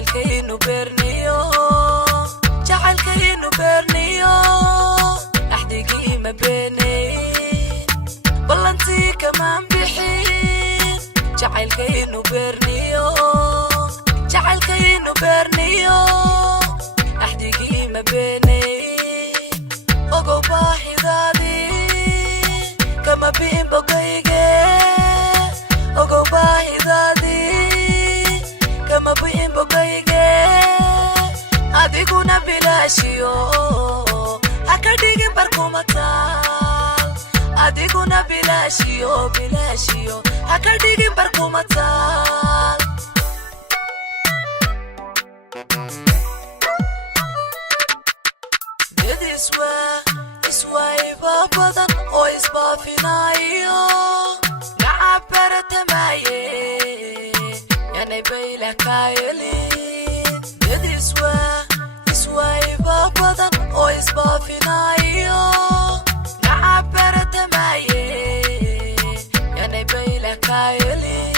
jacaylkaynu beerniyo axdigii ma beenayn ballantii kamaan bixin jacaylkaynu beerniyo axdigii ma beenayn ogow baahidaadii kama bi'in bogayge ogow baahidaadii kama bi'in bogayge adiguna bilaashiyo haka dhigin barkumataal adiguna bilaashiyo haka dhigin barkumataal iswa iba badan oo isbaafinayo nacab baratamaye yanay baylah kaayelin iswa iba badan oo isbaafinayo nacab baratamaye yanay baylah kaayelin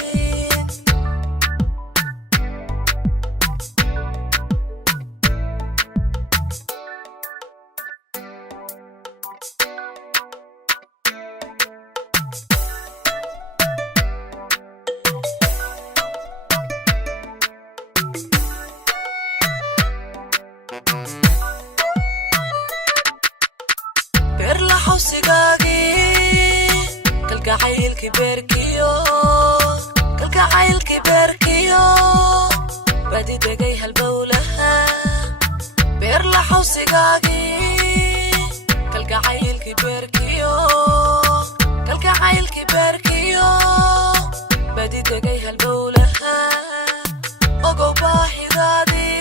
berla xawsigaagii kalgacaylki beerkiyo badi degay halbowlaha berla xawsigaagii kalgacaylki beerkiyo badi degay halbowlaha ogow baahidaadii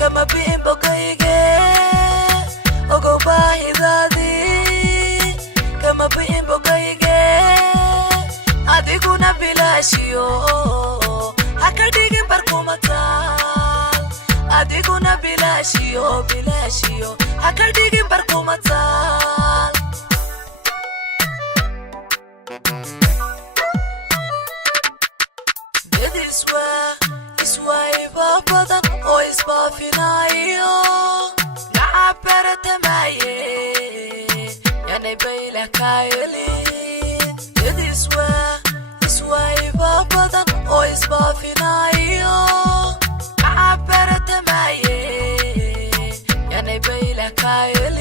kama bi'in bogayge ogow baahidaadii kama bi'in bogayge adiguna bilaashiyo haka dhigin barkumataal adiguna bilaashiyo haka dhigin barkumataal iswa iba badan oo isbaafinayo nacab baratamaye yanay baylah kaayelin iswa iba badan oo isbaafinayo nacab baratamaye yanay baylah kaayelin